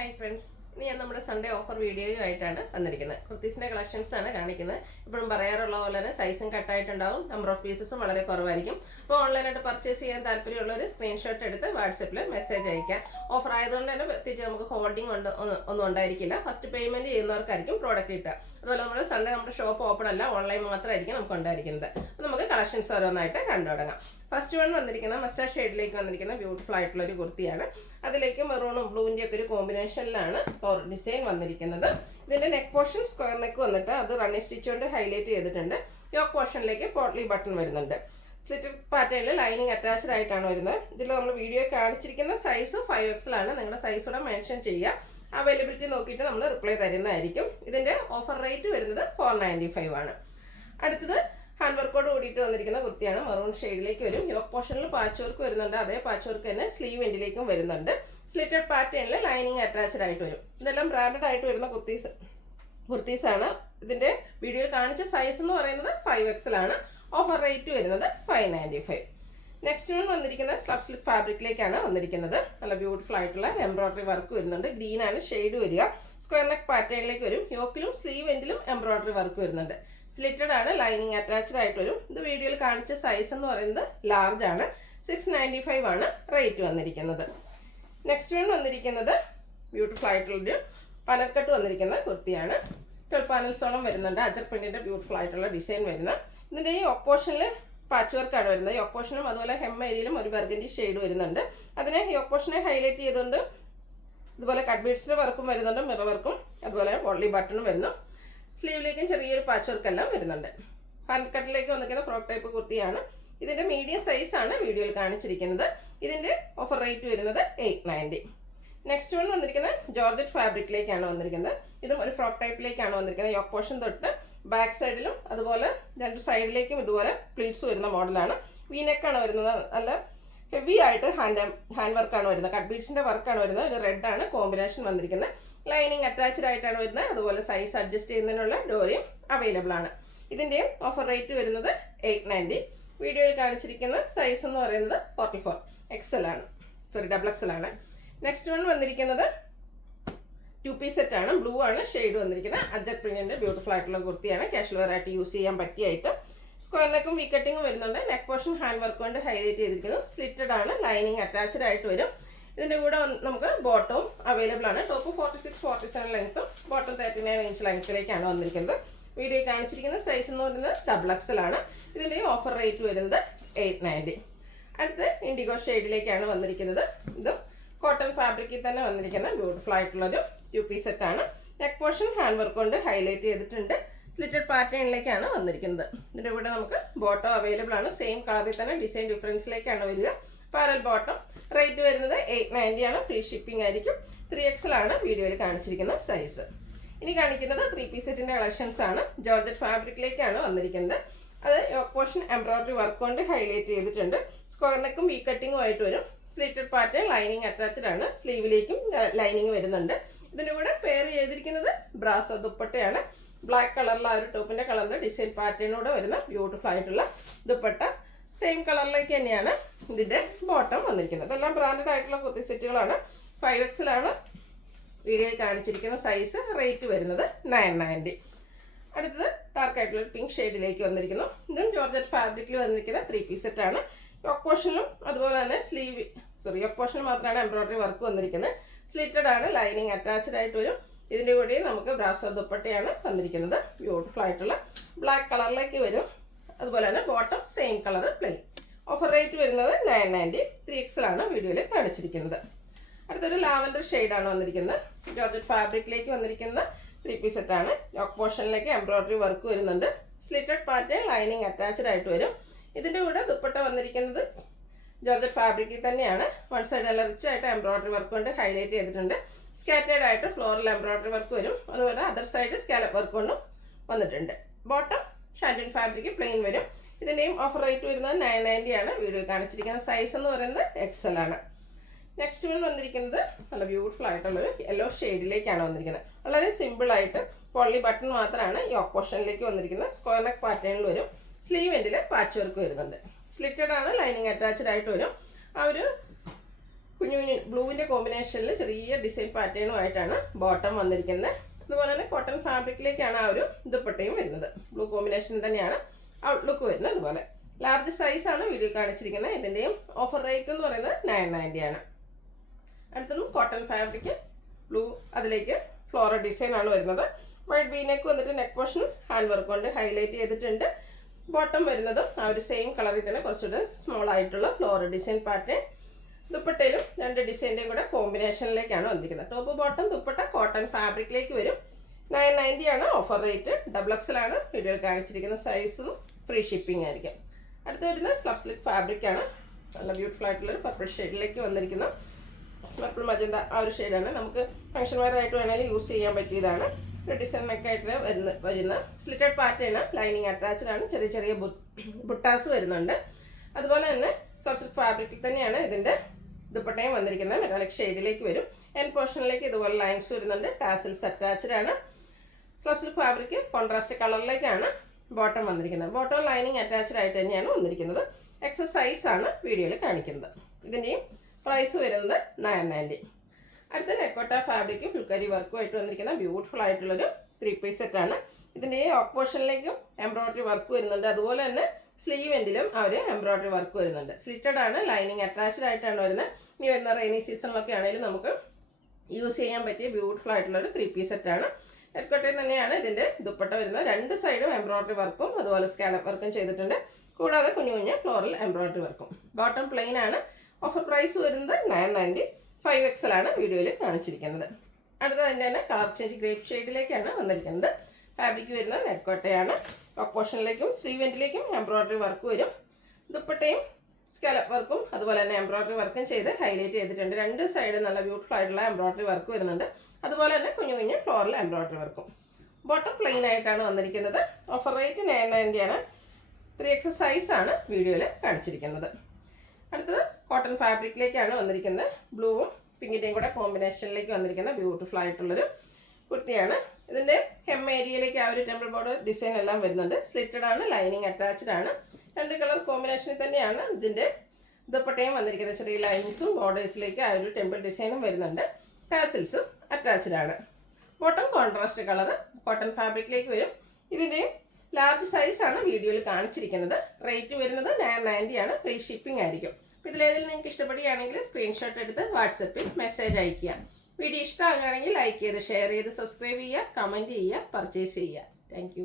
Hi friends, ഇനി ഞാൻ നമ്മുടെ സൺഡേ ഓഫർ വീഡിയോയുമായിട്ടാണ് വന്നിരിക്കുന്നത്. കുർത്തീസിൻ്റെ കളക്ഷൻസ് ആണ് കാണിക്കുന്നത്. ഇപ്പോഴും പറയാറുള്ള പോലെ തന്നെ സൈസും കട്ടായിട്ടുണ്ടാവും, നമ്പർ ഓഫ് പീസസും വളരെ കുറവായിരിക്കും. അപ്പോൾ ഓൺലൈനായിട്ട് പർച്ചേസ് ചെയ്യാൻ താല്പര്യമുള്ളവർ സ്ക്രീൻഷോട്ട് എടുത്ത് വാട്സപ്പിൽ മെസ്സേജ് അയക്കാം. ഓഫർ ആയതുകൊണ്ട് തന്നെ പ്രത്യേകിച്ച് നമുക്ക് ഹോൾഡിംഗ് ഒന്നും ഉണ്ടായിരിക്കില്ല. ഫസ്റ്റ് പേയ്മെൻറ്റ് ചെയ്യുന്നവർക്കായിരിക്കും പ്രോഡക്റ്റ് കിട്ടുക. അതുപോലെ നമ്മൾ സൺഡേ നമ്മുടെ ഷോപ്പ് ഓപ്പൺ അല്ല, ഓൺലൈൻ മാത്രമായിരിക്കും നമുക്ക് ഉണ്ടായിരിക്കുന്നത്. അപ്പോൾ നമുക്ക് കളക്ഷൻസ് ഓരോന്നായിട്ട് കണ്ടു തുടങ്ങാം. ഫസ്റ്റ് വൺ വന്നിരിക്കുന്ന മസ്റ്റാർഡ് ഷെയ്ഡിലേക്ക് വന്നിരിക്കുന്ന ബ്യൂട്ടിഫുൾ ആയിട്ടുള്ള ഒരു കുർത്തിയാണ്. അതിലേക്ക് മെറൂണും ബ്ലൂവിൻ്റെ ഒക്കെ ഒരു കോമ്പിനേഷനിലാണ് ഡിസൈൻ വന്നിരിക്കുന്നത്. ഇതിൻ്റെ നെക്ക് പോർഷൻ സ്ക്വയർ നെക്ക് വന്നിട്ട് അത് റണ്ണിങ് സ്റ്റിച്ച് കൊണ്ട് ഹൈലൈറ്റ് ചെയ്തിട്ടുണ്ട്. യോക്ക് പോർഷനിലേക്ക് പോട്ട്ലി ബട്ടൺ വരുന്നുണ്ട്. സ്ലിറ്റഡ് പാറ്റേണിൽ ലൈനിങ് അറ്റാച്ച്ഡ് ആയിട്ടാണ് വരുന്നത്. ഇതിൽ നമ്മൾ വീഡിയോ കാണിച്ചിരിക്കുന്ന സൈസ് 5XL ആണ്. നിങ്ങളുടെ സൈസ് കൂടെ മെൻഷൻ ചെയ്യുക. അവൈലബിലിറ്റി നോക്കിയിട്ട് നമ്മൾ റിപ്ലൈ തരുന്നതായിരിക്കും. ഇതിൻ്റെ ഓഫർ റേറ്റ് വരുന്നത് 495 ആണ്. അടുത്തത് ഹാൻഡ് വർക്കോട് കൂടിയിട്ട് വന്നിരിക്കുന്ന കുർത്തിയാണ്. മെറൂൺ ഷെയ്ഡിലേക്ക് വരും. യോക്ക് പോർഷനിൽ പാച്ച് വർക്ക് വരുന്നുണ്ട്. അതേ പാച്ച് വർക്ക് തന്നെ സ്ലീവ് എൻഡിലേക്കും വരുന്നുണ്ട്. സ്ലിറ്റഡ് പാറ്റേണിൽ ലൈനിങ് അറ്റാച്ച്ഡ് ആയിട്ട് വരും. ഇതെല്ലാം ബ്രാൻഡഡ് ആയിട്ട് വരുന്ന കുർത്തീസാണ്. ഇതിൻ്റെ വീഡിയോയിൽ കാണിച്ച സൈസ് എന്ന് പറയുന്നത് 5XL ആണ്. ഓഫർ റേറ്റ് വരുന്നത് 595. നെക്സ്റ്റ് വൺ വന്നിരിക്കുന്നത് സ്ലബ് സ്ലിപ്പ് ഫാബ്രിക്കിലേക്കാണ് വന്നിരിക്കുന്നത്. നല്ല ബ്യൂട്ടിഫുൾ ആയിട്ടുള്ള എംബ്രോയിഡറി വർക്ക് വരുന്നുണ്ട്. ഗ്രീൻ ആണ് ഷെയ്ഡ് വരിക. സ്ക്വയർ നെക്ക് പാറ്റേണിലേക്ക് വരും. യോക്കിലും സ്ലീവ് എൻഡിലും എംബ്രോയിഡറി വർക്ക് വരുന്നുണ്ട്. സ്ലിറ്റഡ് ആണ്, ലൈനിങ് അറ്റാച്ച്ഡ് ആയിട്ട് വരും. ഇത് വീഡിയോയിൽ കാണിച്ച സൈസ് എന്ന് പറയുന്നത് ലാർജ് ആണ്. 695 ആണ് റേറ്റ് വന്നിരിക്കുന്നത്. നെക്സ്റ്റ് വൺ വന്നിരിക്കുന്നത് ബ്യൂട്ടിഫുൾ ആയിട്ടുള്ളൊരു പനൽക്കട്ട് വന്നിരിക്കുന്ന കുർത്തിയാണ്. 12 പാനൽസോളം വരുന്നുണ്ട്. അജർ പ്രിന്റിന്റെ ബ്യൂട്ടിഫുൾ ആയിട്ടുള്ള ഡിസൈൻ വരുന്ന. ഇതിൻ്റെ ഈ ഓപ്പോഷനിൽ പാച്ച് വർക്കാണ് വരുന്നത്. യോക്ക് പോർഷനും അതുപോലെ ഹെം ഏരിയയിലും ഒരു ബർഗൻഡി ഷെയ്ഡ് വരുന്നുണ്ട്. അതിനെ യോക്ക് പോർഷനെ ഹൈലൈറ്റ് ചെയ്തുകൊണ്ട് ഇതുപോലെ കട്ട് ബീഡ്സിൻ്റെ വർക്കും വരുന്നുണ്ട്, മിറർ വർക്കും അതുപോലെ പോട്ട്ലി ബട്ടണും വരുന്നു. സ്ലീവിലേക്കും ചെറിയൊരു പാച്ച് വർക്കെല്ലാം വരുന്നുണ്ട്. ഹാൻഡ് കട്ടിലേക്ക് വന്നിരിക്കുന്ന ഫ്രോക്ക് ടൈപ്പ് കുർത്തിയാണ്. ഇതിൻ്റെ മീഡിയം സൈസാണ് വീഡിയോയിൽ കാണിച്ചിരിക്കുന്നത്. ഇതിൻ്റെ ഓഫർ റേറ്റ് വരുന്നത് 890. നെക്സ്റ്റ് വൺ വന്നിരിക്കുന്നത് ജോർജറ്റ് ഫാബ്രിക്കിലേക്കാണ് വന്നിരിക്കുന്നത്. ഇതും ഒരു ഫ്രോക്ക് ടൈപ്പിലേക്കാണ് വന്നിരിക്കുന്നത്. യോക്ക് പോർഷൻ തൊട്ട് ബാക്ക് സൈഡിലും അതുപോലെ രണ്ട് സൈഡിലേക്കും ഇതുപോലെ പ്ലീറ്റ്സ് വരുന്ന മോഡലാണ്. വീനെക്കാണ് വരുന്നത്. നല്ല ഹെവി ആയിട്ട് ഹാൻഡ് വർക്കാണ് വരുന്നത്. കട്ട് ബീഡ്സിൻ്റെ വർക്കാണ് വരുന്നത്. ഒരു റെഡ് ആണ് കോമ്പിനേഷൻ വന്നിരിക്കുന്നത്. ലൈനിങ് അറ്റാച്ച്ഡ് ആയിട്ടാണ് വരുന്നത്. അതുപോലെ സൈസ് അഡ്ജസ്റ്റ് ചെയ്യുന്നതിനുള്ള ഡോറിയും അവൈലബിൾ ആണ്. ഇതിൻ്റെയും ഓഫർ റേറ്റ് വരുന്നത് 890. വീഡിയോയിൽ കാണിച്ചിരിക്കുന്ന സൈസ് എന്ന് പറയുന്നത് 44XL ആണ്. ഡബിൾ XL ആണ്. നെക്സ്റ്റ് വൺ വന്നിരിക്കുന്നത് 2 പീസ് സെറ്റ് ആണ്. ബ്ലൂ ആണ് ഷെയ്ഡ് വന്നിരിക്കുന്നത്. അജർ പ്രിന്റിന്റെ ബ്യൂട്ടിഫുൾ ആയിട്ടുള്ള കുർത്തിയാണ്. കാഷ്വൽ വെയർ ആയിട്ട് യൂസ് ചെയ്യാൻ പറ്റിയ ഐറ്റം. സ്ക്വയർ നെക്കും വി കട്ടിങ്ങും വരുന്നുണ്ട്. നെക്ക് പോർഷൻ ഹാൻഡ് വർക്ക് കൊണ്ട് ഹൈലൈറ്റ് ചെയ്തിരിക്കുന്നു. സ്ലിറ്റഡ് ആണ്, ലൈനിങ് അറ്റാച്ച്ഡ് ആയിട്ട് വരും. ഇതിൻ്റെ കൂടെ നമുക്ക് ബോട്ടവും അവൈലബിൾ ആണ്. ടോപ്പ് 46-47 ലെങ്ത്തും ബോട്ടം 39 ഇഞ്ച് ലെങ്ത്തിലേക്കാണ് വന്നിരിക്കുന്നത്. വീഡിയോ കാണിച്ചിരിക്കുന്ന സൈസ് എന്ന് പറയുന്നത് ഡബിൾ XL ആണ്. ഇതിൻ്റെ ഓഫർ റേറ്റ് വരുന്നത് 890. അടുത്ത് ഇൻഡിഗോ ഷെയ്ഡിലേക്കാണ് വന്നിരിക്കുന്നത്. ഇതും കോട്ടൺ ഫാബ്രിക്കിൽ തന്നെ വന്നിരിക്കുന്ന ബ്യൂട്ടിഫുൾ ആയിട്ടുള്ളൊരു 2 പീസ് സെറ്റ് ആണ്. നെക്ക് പോർഷൻ ഹാൻഡ് വർക്ക് കൊണ്ട് ഹൈലൈറ്റ് ചെയ്തിട്ടുണ്ട്. സ്ലിറ്റഡ് പാറ്റേണിലേക്കാണ് വന്നിരിക്കുന്നത്. ഇതിൻ്റെ കൂടെ നമുക്ക് ബോട്ടം അവൈലബിൾ ആണ്. സെയിം കളറിൽ തന്നെ ഡിസൈൻ ഡിഫറൻസിലേക്കാണ് വരിക. Parallel bottom. റേറ്റ് വരുന്നത് 890 ആണ്. ഫ്രീ ഷിപ്പിംഗ് ആയിരിക്കും. 3XL ആണ് വീഡിയോയിൽ കാണിച്ചിരിക്കുന്ന സൈസ്. ഇനി കാണിക്കുന്നത് 3 പീസ് സെറ്റിൻ്റെ കളക്ഷൻസ് ആണ്. ജോർജറ്റ് ഫാബ്രിക്കിലേക്കാണ് വന്നിരിക്കുന്നത്. അത് യോക്ക് പോർഷൻ എംബ്രോയിഡറി വർക്ക് കൊണ്ട് ഹൈലൈറ്റ് ചെയ്തിട്ടുണ്ട്. സ്ക്വയർ നെക്കും വി കട്ടിങ്ങും ആയിട്ട് വരും. സ്ലിറ്റഡ് പാറ്റേൺ, ലൈനിങ് അറ്റാച്ച്ഡ് ആണ്. സ്ലീവിലേക്കും ലൈനിങ് വരുന്നുണ്ട്. ഇതിൻ്റെ കൂടെ പെയർ ചെയ്തിരിക്കുന്നത് ബ്രാസോ ദുപ്പട്ടയാണ്. ബ്ലാക്ക് കളറിൽ ആ ഒരു ടോപ്പിൻ്റെ കളറിൻ്റെ ഡിസൈൻ പാറ്റേണോടെ വരുന്ന ബ്യൂട്ടിഫുൾ ആയിട്ടുള്ള ദുപ്പട്ട. സെയിം കളറിലേക്ക് തന്നെയാണ് ഇതിൻ്റെ ബോട്ടം വന്നിരിക്കുന്നത്. ഇതെല്ലാം ബ്രാൻഡഡ് ആയിട്ടുള്ള കുർത്തി സെറ്റുകളാണ്. 5XL ആണ് വീഡിയോയിൽ കാണിച്ചിരിക്കുന്ന സൈസ്. റേറ്റ് വരുന്നത് 990. അടുത്തത് ഡാർക്ക് ആയിട്ടുള്ള പിങ്ക് ഷെയ്ഡിലേക്ക് വന്നിരിക്കുന്നു. ഇതും ജോർജറ്റ് ഫാബ്രിക്കിൽ വന്നിരിക്കുന്ന 3 പീസ് സെറ്റാണ്. യോക്ക് പോർഷനിലും അതുപോലെ തന്നെ യോക്ക് പോർഷനിൽ മാത്രമാണ് എംബ്രോയിഡറി വർക്ക് വന്നിരിക്കുന്നത്. സ്ലിറ്റഡ് ആണ്, ലൈനിങ് അറ്റാച്ച്ഡ് ആയിട്ട് വരും. ഇതിൻ്റെ കൂടെ നമുക്ക് ബ്രാസോ ദുപ്പട്ടയാണ് വന്നിരിക്കുന്നത്. ബ്യൂട്ടിഫുൾ ആയിട്ടുള്ള ബ്ലാക്ക് കളറിലേക്ക് വരും. അതുപോലെ തന്നെ bottom same colour plain. Offer rate വരുന്നത് 990. 3XL ആണ് വീഡിയോയിൽ കാണിച്ചിരിക്കുന്നത്. അടുത്തൊരു ലാവൻഡർ ഷെയ്ഡാണ് വന്നിരിക്കുന്നത്. ജോർജറ്റ് ഫാബ്രിക്കിലേക്ക് വന്നിരിക്കുന്ന 3 പീസ് സെറ്റാണ്. യോക്ക് പോർഷനിലേക്ക് എംബ്രോയിഡറി വർക്ക് വരുന്നുണ്ട്. സ്ലിറ്റഡ് പാറ്റേൺ, ലൈനിങ് അറ്റാച്ച്ഡ് ആയിട്ട് വരും. ഇതിൻ്റെ കൂടെ ദുപ്പട്ട വന്നിരിക്കുന്നത് ജോർജറ്റ് ഫാബ്രിക്കിൽ തന്നെയാണ്. വൺ സൈഡ് നല്ല റിച്ച് ആയിട്ട് എംബ്രോയിഡറി വർക്ക് കൊണ്ട് ഹൈലൈറ്റ് ചെയ്തിട്ടുണ്ട്. സ്കാറ്റേഡ് ആയിട്ട് ഫ്ലോറൽ എംബ്രോയിഡറി വർക്ക് വരും. അതുപോലെ അതർ സൈഡ് സ്കാലപ്പ് വർക്ക് കൊണ്ടും വന്നിട്ടുണ്ട്. ബോട്ടം ഷാൻഡിൻ ഫാബ്രിക് പ്ലെയിൻ വരും. ഇതിൻ്റെയും ഓഫർ റേറ്റ് വരുന്നത് 990 ആണ്. വീഡിയോ കാണിച്ചിരിക്കുന്ന സൈസ് എന്ന് പറയുന്നത് XL ആണ്. നെക്സ്റ്റ് വൺ വന്നിരിക്കുന്നത് നല്ല ബ്യൂട്ടിഫുൾ ആയിട്ടുള്ളൊരു യെല്ലോ ഷെയ്ഡിലേക്കാണ് വന്നിരിക്കുന്നത്. വളരെ സിമ്പിളായിട്ട് പോട്ട്ലി ബട്ടൺ മാത്രമാണ് യോക്ക് പോർഷനിലേക്ക് വന്നിരിക്കുന്നത്. സ്ക്വയർ നെക്ക് പാറ്റേണിൽ വരും. സ്ലീവ് എൻഡിൽ പാച്ച് വർക്ക് വരുന്നുണ്ട്. സ്ലിറ്റഡ് ആണ്, ലൈനിങ് അറ്റാച്ച്ഡ് ആയിട്ട് വരും. ആ ഒരു കുഞ്ഞു കുഞ്ഞു ബ്ലൂവിൻ്റെ കോമ്പിനേഷനിൽ ചെറിയ ഡിസൈൻ പാറ്റേണുമായിട്ടാണ് ബോട്ടം വന്നിരിക്കുന്നത്. അതുപോലെ തന്നെ കോട്ടൺ ഫാബ്രിക്കിലേക്കാണ് ആ ഒരു ദുപ്പട്ടയും വരുന്നത്. ബ്ലൂ കോമ്പിനേഷൻ തന്നെയാണ് ഔട്ട്ലുക്ക് വരുന്നത്. അതുപോലെ ലാർജ് സൈസാണ് വീഡിയോ കാണിച്ചിരിക്കുന്നത്. ഇതിൻ്റെയും ഓഫർ റേറ്റ് എന്ന് പറയുന്നത് 990 ആണ്. അടുത്തതും കോട്ടൺ ഫാബ്രിക് ബ്ലൂ, അതിലേക്ക് ഫ്ലോറൽ ഡിസൈൻ ആണ് വരുന്നത്. വൈറ്റ് വി നെക്ക് വന്നിട്ട് നെക്ക് പോർഷൻ ഹാൻഡ് വർക്ക് കൊണ്ട് ഹൈലൈറ്റ് ചെയ്തിട്ടുണ്ട്. ബോട്ടം വരുന്നതും ആ ഒരു സെയിം കളറിൽ തന്നെ കുറച്ചുകൂടെ സ്മോൾ ആയിട്ടുള്ള ഫ്ലോറൽ ഡിസൈൻ പാറ്റേൺ. ദുപ്പട്ടയിലും 2 ഡിസൈൻ്റെയും കൂടെ കോമ്പിനേഷനിലേക്കാണ് വന്നിരിക്കുന്നത്. ടോപ്പ് ബോട്ടം ദുപ്പട്ട കോട്ടൺ ഫാബ്രിക്കിലേക്ക് വരും. 990 ആണ് ഓഫർ റേറ്റ്. XXL ആണ് വീഡിയോ കാണിച്ചിരിക്കുന്ന സൈസും ഫ്രീ ഷിപ്പിംഗ് ആയിരിക്കും. അടുത്ത് വരുന്ന സ്ലബ് സിൽക്ക് ഫാബ്രിക്കാണ്. നല്ല ബ്യൂട്ടിഫുൾ ആയിട്ടുള്ളൊരു പർപ്പിൾ ഷെയ്ഡിലേക്ക് വന്നിരിക്കുന്ന പർപ്പിൾ മജന്ത ആ ഒരു ഷെയ്ഡാണ്. നമുക്ക് ഫംഗ്ഷൻ വെയർ ആയിട്ട് വേണമെങ്കിൽ യൂസ് ചെയ്യാൻ പറ്റിയതാണ്. ഒരു ഡിസൈനൊക്കെ ആയിട്ട് വരുന്ന സ്ലിറ്റഡ് പാറ്റേൺ, ലൈനിങ് അറ്റാച്ച്ഡ് ആണ്. ചെറിയ ചെറിയ ബുട്ടാസ് വരുന്നുണ്ട്. അതുപോലെ തന്നെ സ്ലബ് സിൽക്ക് ഫാബ്രിക്കിൽ തന്നെയാണ് ഇതിൻ്റെ ദുപ്പട്ടയും വന്നിരിക്കുന്നത്. മെറ്റാലിക് ഷെയ്ഡിലേക്ക് വരും. എൻഡ് പോർഷനിലേക്ക് ഇതുപോലെ ലൈൻസ് വരുന്നുണ്ട്. ടാസിൽസ് അറ്റാച്ച്ഡ് ആണ്. സ്ലബ് സിൽക്ക് ഫാബ്രിക് കോൺട്രാസ്റ്റ് കളറിലേക്കാണ് ബോട്ടം വന്നിരിക്കുന്നത്. ബോട്ടം ലൈനിങ് അറ്റാച്ച്ഡ് ആയിട്ട് തന്നെയാണ് വന്നിരിക്കുന്നത്. എക്സസൈസ് ആണ് വീഡിയോയിൽ കാണിക്കുന്നത്. ഇതിൻ്റെയും പ്രൈസ് വരുന്നത് 990. അടുത്ത നെക്കോട്ട ഫാബ്രിക് ഫുൾക്കരി വർക്കുമായിട്ട് വന്നിരിക്കുന്ന ബ്യൂട്ടിഫുൾ ആയിട്ടുള്ളൊരു 3 പീസ് സെറ്റാണ്. ഇതിൻ്റെ ഓക്ക് പോർഷനിലേക്കും എംബ്രോയ്ഡറി വർക്ക് വരുന്നുണ്ട്. അതുപോലെ തന്നെ സ്ലീവ് എൻഡിലും ആ ഒരു എംബ്രോയ്ഡറി വർക്ക് വരുന്നുണ്ട്. സ്ലിറ്റഡ് ആണ്, ലൈനിങ് അറ്റാച്ച്ഡ് ആയിട്ടാണ് വരുന്നത്. ഇനി വരുന്ന റെയിനി സീസണിലൊക്കെ ആണെങ്കിലും നമുക്ക് യൂസ് ചെയ്യാൻ പറ്റിയ ബ്യൂട്ടിഫുൾ ആയിട്ടുള്ളൊരു 3 പീസ് സെറ്റാണ്. നെക്കോട്ടയിൽ തന്നെയാണ് ഇതിൻ്റെ ദുപ്പട്ട വരുന്നത്. 2 സൈഡും എംബ്രോയ്ഡറി വർക്കും അതുപോലെ സ്കാലപ്പ് വർക്കും ചെയ്തിട്ടുണ്ട്. കൂടാതെ കുഞ്ഞു കുഞ്ഞു ഫ്ലോറൽ എംബ്രോയ്ഡറി വർക്കും. ബോട്ടം പ്ലെയിൻ ആണ്. ഓഫർ പ്രൈസ് വരുന്നത് 990. 5XL ആണ് വീഡിയോയിൽ കാണിച്ചിരിക്കുന്നത്. അടുത്തത് അതിൻ്റെ തന്നെ കളർ ചേഞ്ച് ഗ്രേപ്പ് ഷെയ്ഡിലേക്കാണ് വന്നിരിക്കുന്നത്. ഫാബ്രിക് വരുന്ന നെക്കോട്ടയാണ്. ടോപ്പ് പോർഷനിലേക്കും സ്ലീവ് എൻഡിലേക്കും എംബ്രോയ്ഡറി വർക്ക് വരും. ദുപ്പട്ടയും സ്കാലപ്പ് വർക്കും അതുപോലെ തന്നെ എംബ്രോയ്ഡറി വർക്കും ചെയ്ത് ഹൈലൈറ്റ് ചെയ്തിട്ടുണ്ട്. 2 സൈഡ് നല്ല ബ്യൂട്ടിഫുൾ ആയിട്ടുള്ള എംബ്രോയ്ഡറി വർക്ക് വരുന്നുണ്ട്. അതുപോലെ തന്നെ കുഞ്ഞു കുഞ്ഞു ഫ്ലോറൽ എംബ്രോയ്ഡറി വർക്കും. ബോട്ടം പ്ലെയിൻ ആയിട്ടാണ് വന്നിരിക്കുന്നത്. ഓഫർ റേറ്റ് 990 ആണ്. 3XL സൈസാണ് വീഡിയോയിൽ കാണിച്ചിരിക്കുന്നത്. അടുത്തത് കോട്ടൺ ഫാബ്രിക്കിലേക്കാണ് വന്നിരിക്കുന്നത്. ബ്ലൂവും പിങ്കിൻ്റെയും കൂടെ കോമ്പിനേഷനിലേക്ക് വന്നിരിക്കുന്ന ബ്യൂട്ടിഫുൾ ആയിട്ടുള്ളൊരു കുർത്തിയാണ്. ഇതിൻ്റെ ഹെം ഏരിയയിലേക്ക് ആ ഒരു ടെമ്പിൾ ബോർഡർ ഡിസൈൻ എല്ലാം വരുന്നുണ്ട്. സ്ലിറ്റഡ് ആണ്, ലൈനിങ് അറ്റാച്ച്ഡ് ആണ്. 2 കളർ കോമ്പിനേഷനിൽ തന്നെയാണ് ഇതിൻ്റെ ദുപ്പട്ടയും വന്നിരിക്കുന്നത്. ചെറിയ ലൈൻസും ബോർഡേഴ്സിലേക്ക് ആ ഒരു ടെമ്പിൾ ഡിസൈനും വരുന്നുണ്ട്. ടാസിൽസും അറ്റാച്ച്ഡ് ആണ്. ബോട്ടം കോൺട്രാസ്റ്റ് കളർ കോട്ടൺ ഫാബ്രിക്കിലേക്ക് വരും. ഇതിൻ്റെയും ലാർജ് സൈസാണ് വീഡിയോയിൽ കാണിച്ചിരിക്കുന്നത്. റേറ്റ് വരുന്നത് 990 ആണ്. ഫ്രീ ഷിപ്പിംഗ് ആയിരിക്കും. അപ്പോൾ ഇതിലേതിൽ നിങ്ങൾക്ക് ഇഷ്ടപ്പെടുകയാണെങ്കിൽ സ്ക്രീൻഷോട്ട് എടുത്ത് വാട്സപ്പിൽ മെസ്സേജ് അയയ്ക്കുക. വീഡിയോ ഇഷ്ടമാകുകയാണെങ്കിൽ ലൈക്ക് ചെയ്ത് ഷെയർ ചെയ്ത് സബ്സ്ക്രൈബ് ചെയ്യുക, കമൻറ്റ് ചെയ്യുക, പർച്ചേസ് ചെയ്യുക. താങ്ക്